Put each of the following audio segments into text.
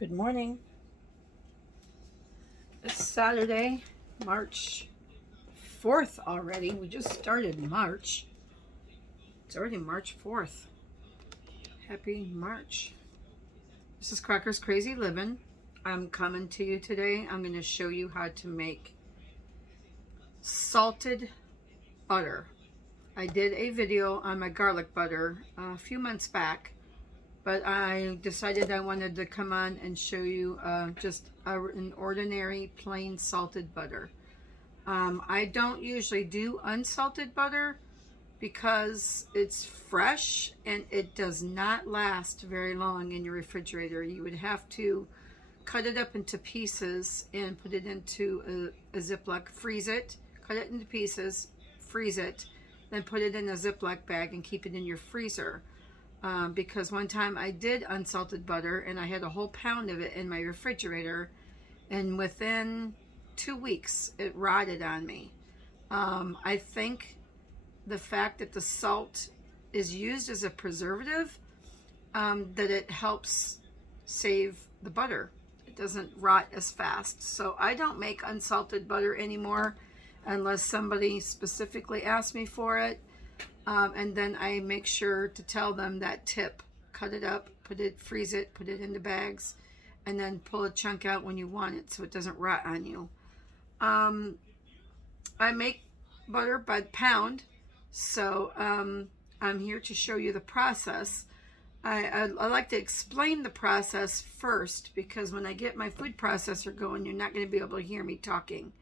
Good morning. It's Saturday, March 4th already. We just started March. It's already March 4th. Happy March. This is Cracker's Crazy Living. I'm coming to you today. I'm going to show you how to make salted butter. I did a video on my garlic butter a few months back, but I decided I wanted to come on and show you an ordinary plain salted butter. I don't usually do unsalted butter because it's fresh and it does not last very long in your refrigerator. You would have to cut it up into pieces and put it into a Ziploc, freeze it, cut it into pieces, freeze it, then put it in a Ziploc bag and keep it in your freezer. Because one time I did unsalted butter and I had a whole pound of it in my refrigerator, and within 2 weeks it rotted on me. I think the fact that the salt is used as a preservative, that it helps save the butter. It doesn't rot as fast. So I don't make unsalted butter anymore unless somebody specifically asks me for it. And then I make sure to tell them that tip: cut it up, freeze it, put it into bags, and then pull a chunk out when you want it so it doesn't rot on you. I make butter by the pound, so I'm here to show you the process. I like to explain the process first, because when I get my food processor going, you're not going to be able to hear me talking.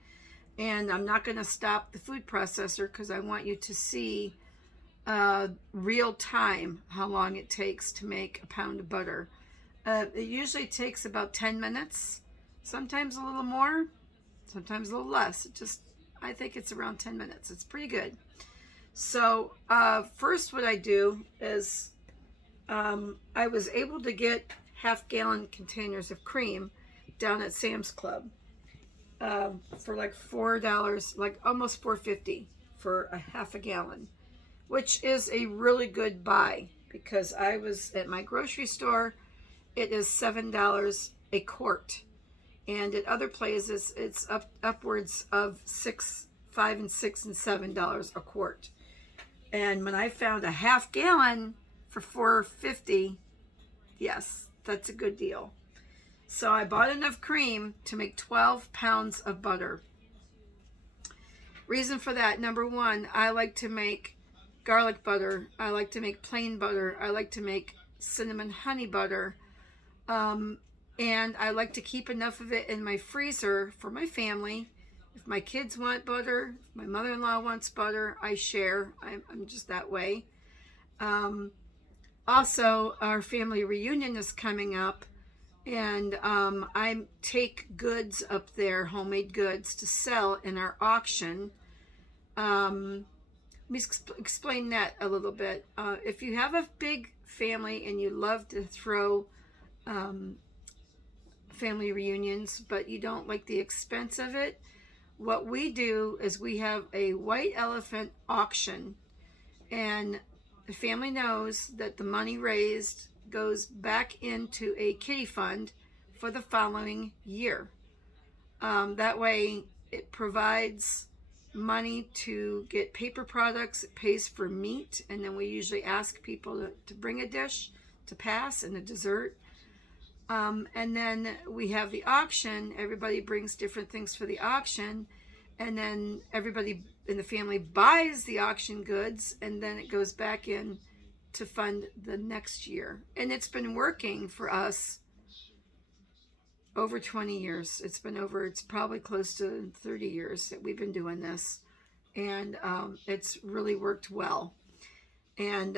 And I'm not going to stop the food processor because I want you to see real time how long it takes to make a pound of butter. It usually takes about 10 minutes, sometimes a little more, sometimes a little less. I think it's around 10 minutes. It's pretty good. So first what I do is I was able to get half-gallon containers of cream down at Sam's Club for like $4, like almost $4.50 for a half a gallon, which is a really good buy, because I was at my grocery store, it is $7 a quart, and at other places it's upwards of $5 and $6 and $7 a quart. And when I found a half gallon for $4.50, yes, that's a good deal. So I bought enough cream to make 12 pounds of butter. Reason for that: number one, I like to make garlic butter, I like to make plain butter, I like to make cinnamon honey butter, and I like to keep enough of it in my freezer for my family. If my kids want butter, if my mother-in-law wants butter, I share. I'm just that way. Also, our family reunion is coming up, and I take goods up there, homemade goods, to sell in our auction. Let me explain that a little bit. If you have a big family and you love to throw family reunions, but you don't like the expense of it, what we do is we have a white elephant auction, and the family knows that the money raised goes back into a kitty fund for the following year. That way it provides money to get paper products, it pays for meat, and then we usually ask people to bring a dish to pass and a dessert. And then we have the auction. Everybody brings different things for the auction, and then everybody in the family buys the auction goods, and then it goes back in to fund the next year. And it's been working for us over 20 years. It's probably close to 30 years that we've been doing this, and it's really worked well. And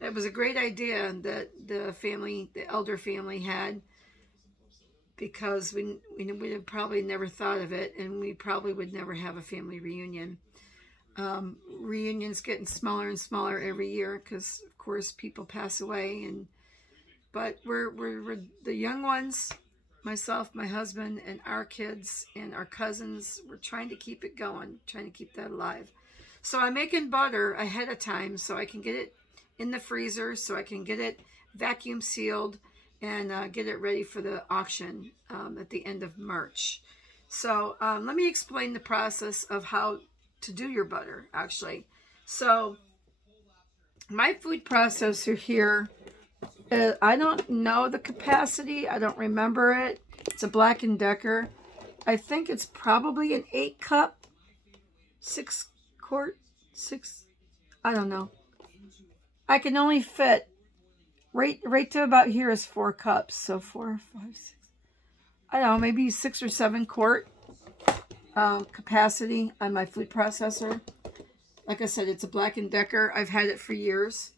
it was a great idea that the elder family had, because we have probably never thought of it, and we probably would never have a family reunion. Reunions getting smaller and smaller every year because, of course, people pass away, but we're the young ones, myself, my husband, and our kids and our cousins. We're trying to keep it going, trying to keep that alive. So I'm making butter ahead of time so I can get it in the freezer, so I can get it vacuum sealed and get it ready for the auction at the end of March. So let me explain the process of how to do your butter, actually. So my food processor here, I don't know the capacity. I don't remember it. It's a Black & Decker. I think it's probably an 8-cup, 6-quart, I don't know. I can only fit, right to about here is 4 cups. So 4, 5, 6, I don't know, maybe 6 or 7 quart capacity on my food processor. Like I said, it's a Black & Decker. I've had it for years.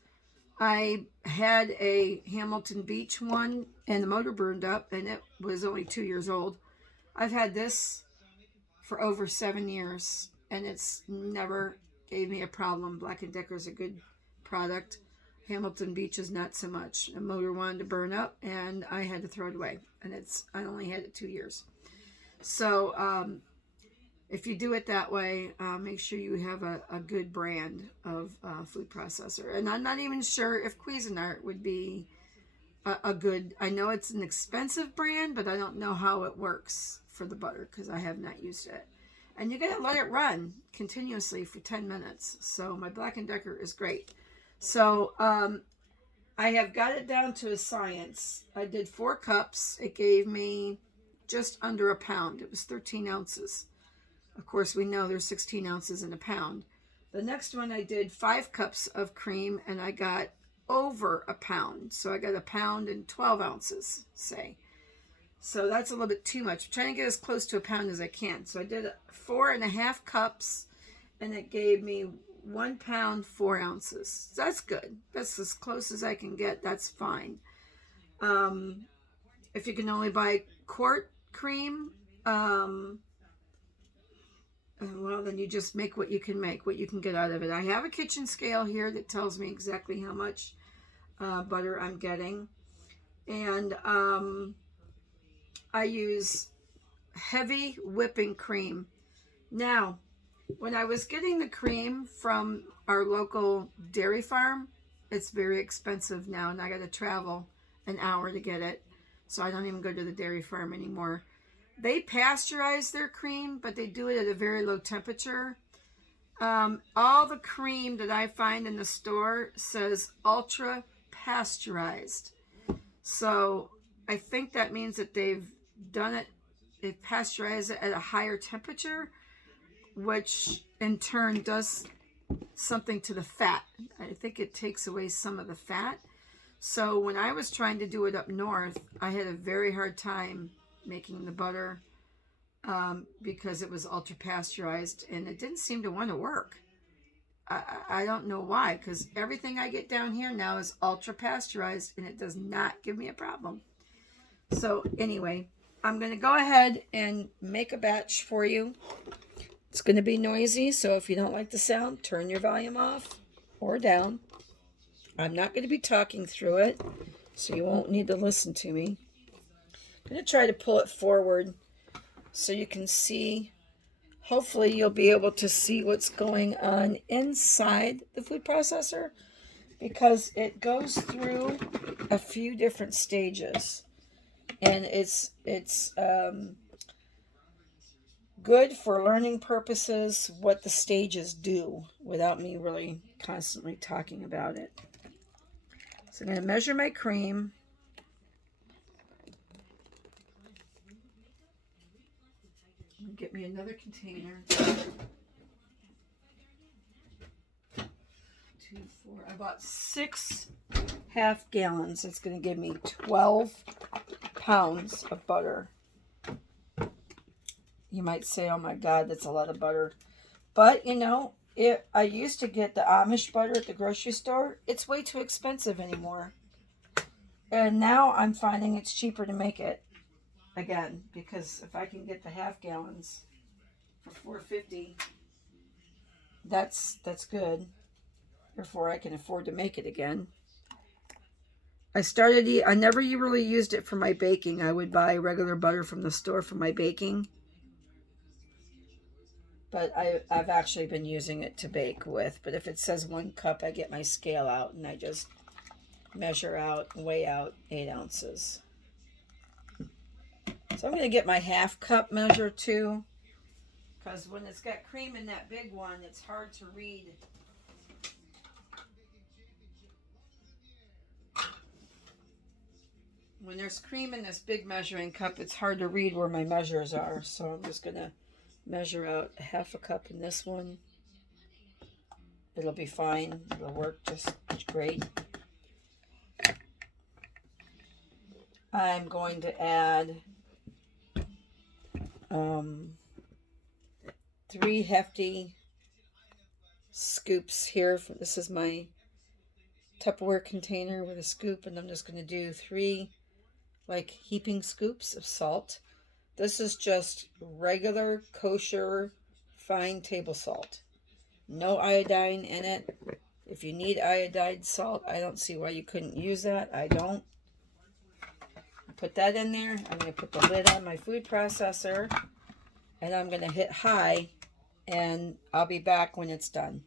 I had a Hamilton Beach one, and the motor burned up, and it was only 2 years old. I've had this for over 7 years, and it's never gave me a problem. Black & Decker is a good product. Hamilton Beach is not so much. A motor wanted to burn up, and I had to throw it away. And I only had it 2 years. So if you do it that way, make sure you have a good brand of food processor. And I'm not even sure if Cuisinart would be a good, I know it's an expensive brand, but I don't know how it works for the butter because I have not used it. And you got to let it run continuously for 10 minutes. So my Black & Decker is great. So I have got it down to a science. I did 4 cups. It gave me just under a pound. It was 13 ounces. Of course, we know there's 16 ounces in a pound. The next one I did 5 cups of cream, and I got over a pound. So I got a pound and 12 ounces, say. So that's a little bit too much. I'm trying to get as close to a pound as I can. So I did 4.5 cups, and it gave me 1 pound, 4 ounces. So that's good. That's as close as I can get. That's fine. If you can only buy quart cream, well, then you just make what you can make, what you can get out of it. I have a kitchen scale here that tells me exactly how much butter I'm getting. And I use heavy whipping cream. Now, when I was getting the cream from our local dairy farm, it's very expensive now, and I got to travel an hour to get it. So I don't even go to the dairy farm anymore. They pasteurize their cream, but they do it at a very low temperature. All the cream that I find in the store says ultra pasteurized. So I think that means that they've pasteurized it at a higher temperature, which in turn does something to the fat. I think it takes away some of the fat. So when I was trying to do it up north, I had a very hard time making the butter because it was ultra pasteurized, and it didn't seem to want to work. I don't know why, because everything I get down here now is ultra pasteurized, and it does not give me a problem. So anyway, I'm going to go ahead and make a batch for you. It's going to be noisy, so if you don't like the sound, turn your volume off or down. I'm not going to be talking through it, so you won't need to listen to me. I'm going to try to pull it forward so you can see. Hopefully you'll be able to see what's going on inside the food processor, because it goes through a few different stages, and it's good for learning purposes what the stages do without me really constantly talking about it. So I'm going to measure my cream. Get me another container. 2, 4. I bought 6 half gallons. It's going to give me 12 pounds of butter. You might say, oh my God, that's a lot of butter. But, you know, I used to get the Amish butter at the grocery store. It's way too expensive anymore. And now I'm finding it's cheaper to make it again, because if I can get the half gallons for $4.50, that's good. Therefore, I can afford to make it again. I never really used it for my baking. I would buy regular butter from the store for my baking. But I've actually been using it to bake with. But if it says 1 cup, I get my scale out and I just measure out, weigh out 8 ounces. So I'm going to get my half cup measure too, because when it's got cream in that big one, it's hard to read. When there's cream in this big measuring cup, it's hard to read where my measures are. So I'm just going to measure out half a cup in this one. It'll be fine. It'll work just great. I'm going to add 3 hefty scoops here. This is my Tupperware container with a scoop, and I'm just going to do 3 like heaping scoops of salt. This is just regular kosher fine table salt. No iodine in it. If you need iodized salt, I don't see why you couldn't use that. I don't. Put that in there. I'm going to put the lid on my food processor, and I'm going to hit high, and I'll be back when it's done.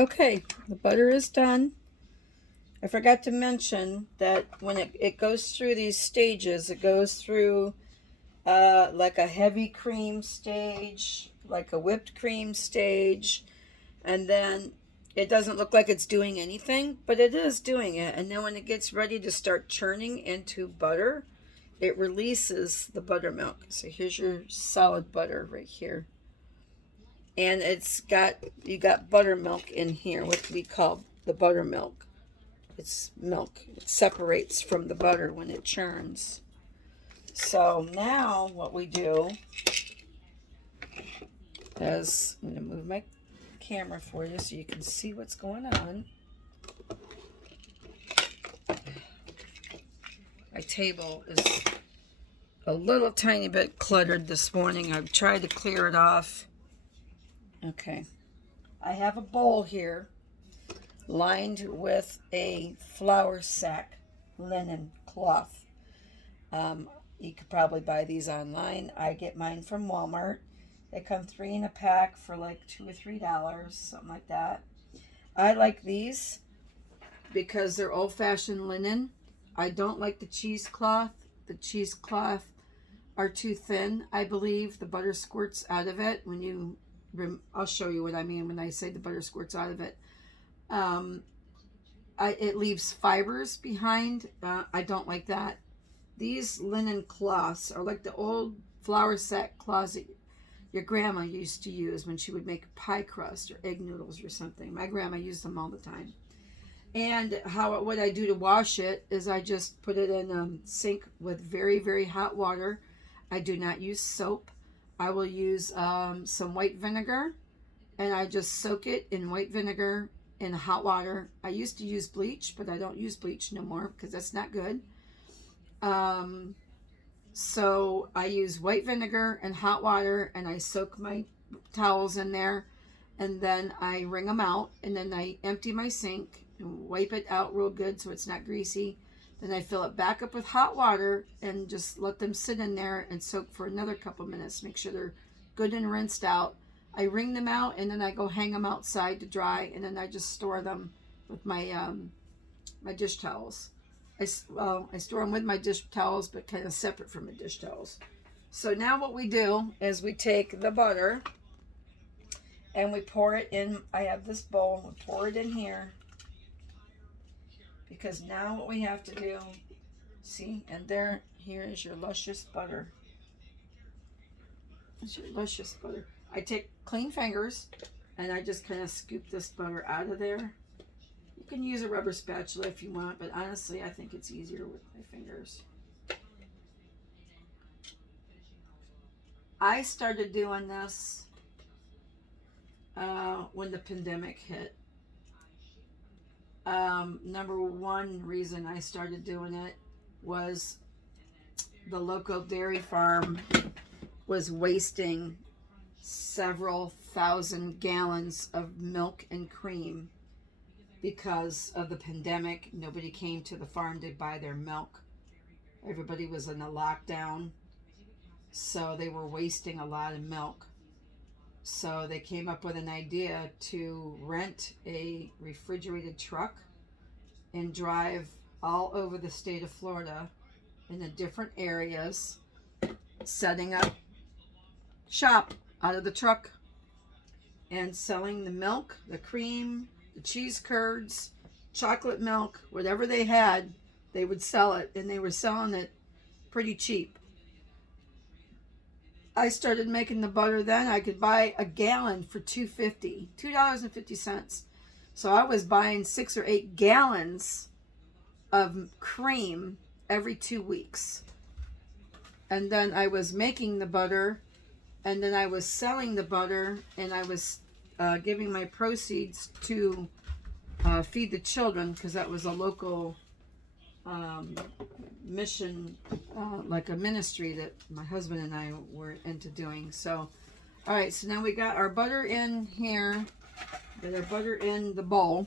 Okay, the butter is done. I forgot to mention that when it goes through these stages, it goes through like a heavy cream stage, like a whipped cream stage, and then it doesn't look like it's doing anything, but it is doing it. And then when it gets ready to start churning into butter, it releases the buttermilk. So here's your solid butter right here. And you got buttermilk in here, what we call the buttermilk. It's milk. It separates from the butter when it churns. So now what we do is, I'm going to move my camera for you so you can see what's going on. My table is a little tiny bit cluttered this morning. I've tried to clear it off. Okay. I have a bowl here lined with a flour sack linen cloth. You could probably buy these online. I get mine from Walmart. They come 3 in a pack for like $2 or $3, something like that. I like these because they're old-fashioned linen. I don't like the cheesecloth. The cheesecloth are too thin, I believe. The butter squirts out of it when you... I'll show you what I mean when I say the butter squirts out of it. It leaves fibers behind. I don't like that. These linen cloths are like the old flour sack cloths that your grandma used to use when she would make pie crust or egg noodles or something. My grandma used them all the time. And what I do to wash it is I just put it in a sink with very, very hot water. I do not use soap. I will use some white vinegar, and I just soak it in white vinegar in hot water. I used to use bleach, but I don't use bleach no more because that's not good. So I use white vinegar and hot water, and I soak my towels in there, and then I wring them out, and then I empty my sink and wipe it out real good so it's not greasy. Then I fill it back up with hot water and just let them sit in there and soak for another couple minutes. Make sure they're good and rinsed out. I wring them out, and then I go hang them outside to dry, and then I just store them with my my dish towels. I store them with my dish towels, but kind of separate from the dish towels. So now what we do is we take the butter and we pour it in. I have this bowl. We pour it in here. Because now what we have to do, see, and here is your luscious butter. It's your luscious butter. I take clean fingers and I just kind of scoop this butter out of there. You can use a rubber spatula if you want, but honestly, I think it's easier with my fingers. I started doing this when the pandemic hit. Number one reason I started doing it was the local dairy farm was wasting several thousand gallons of milk and cream because of the pandemic. Nobody came to the farm to buy their milk. Everybody was in a lockdown, so they were wasting a lot of milk. So they came up with an idea to rent a refrigerated truck and drive all over the state of Florida in the different areas, setting up shop out of the truck and selling the milk, the cream, the cheese curds, chocolate milk, whatever they had, they would sell it, and they were selling it pretty cheap. I started making the butter then. I could buy a gallon for $2.50. So I was buying 6 or 8 gallons of cream every 2 weeks. And then I was making the butter, and then I was selling the butter, and I was giving my proceeds to feed the children, because that was a local mission, like a ministry that my husband and I were into doing. So, all right, so now we got our butter in here, got our butter in the bowl.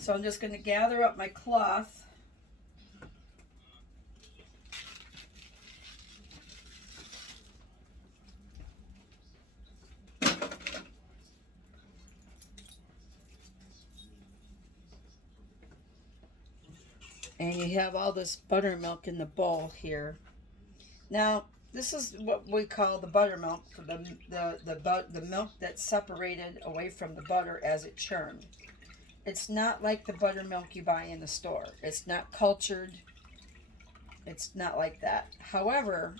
So I'm just going to gather up my cloth. And you have all this buttermilk in the bowl here. Now, this is what we call the buttermilk, the milk that's separated away from the butter as it churned. It's not like the buttermilk you buy in the store. It's not cultured. It's not like that. However,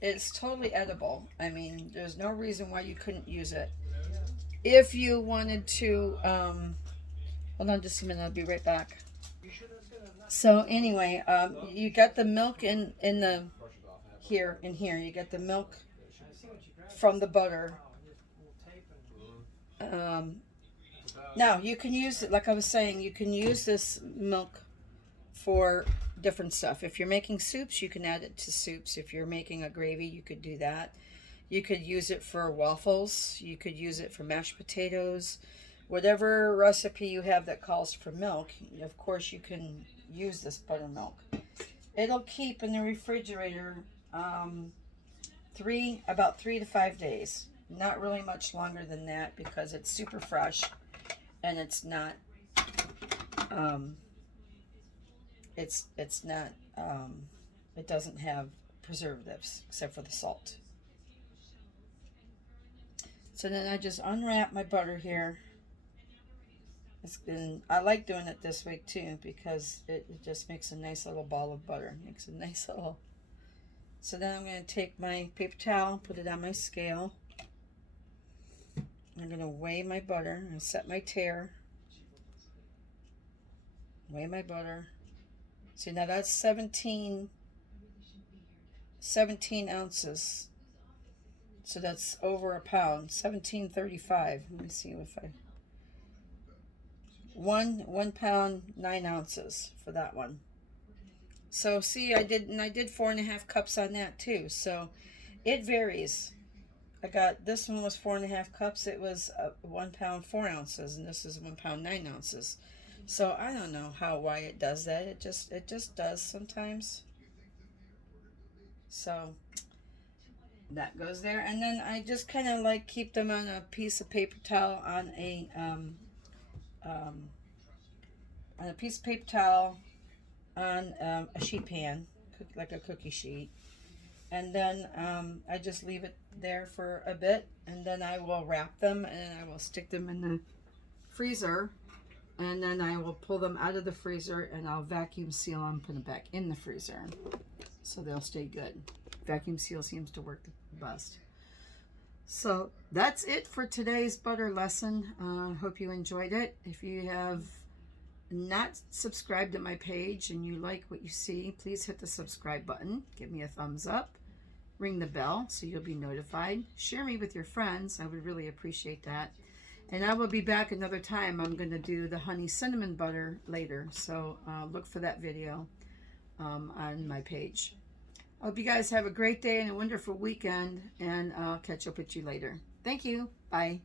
it's totally edible. I mean, there's no reason why you couldn't use it. If you wanted to, hold on just a minute, I'll be right back. So anyway, you got the milk in the here. You get the milk from the butter. Now you can use it, like I was saying, you can use this milk for different stuff. If you're making soups, you can add it to soups. If you're making a gravy, you could do that. You could use it for waffles. You could use it for mashed potatoes. Whatever recipe you have that calls for milk, of course you can use this buttermilk. It'll keep in the refrigerator about 3 to 5 days. Not really much longer than that because it's super fresh and it's not it doesn't have preservatives except for the salt. So then I just unwrap my butter here. I like doing it this way too because it just makes a nice little ball of butter. Makes a nice little. So then I'm going to take my paper towel, put it on my scale. I'm going to weigh my butter and set my tare. Weigh my butter. See, now that's 17 ounces. So that's over a pound. 1735. Let me see if I... 1 pound 9 ounces for that one. So see, I did 4.5 cups on that too. So it varies. I got, this one was 4.5 cups. It was 1 pound 4 ounces, and this is 1 pound 9 ounces. So I don't know why it does that. It just does sometimes. So that goes there, and then I just kind of like keep them on a piece of paper towel on a a sheet pan, like a cookie sheet, and then I just leave it there for a bit, and then I will wrap them and I will stick them in the freezer, and then I will pull them out of the freezer and I'll vacuum seal them, put them back in the freezer so they'll stay good. Vacuum seal seems to work the best. So that's it for today's butter lesson. Hope you enjoyed it. If you have not subscribed to my page and you like what you see, please hit the subscribe button. Give me a thumbs up. Ring the bell so you'll be notified. Share me with your friends. I would really appreciate that. And I will be back another time. I'm going to do the honey cinnamon butter later. So look for that video on my page. I hope you guys have a great day and a wonderful weekend, and I'll catch up with you later. Thank you. Bye.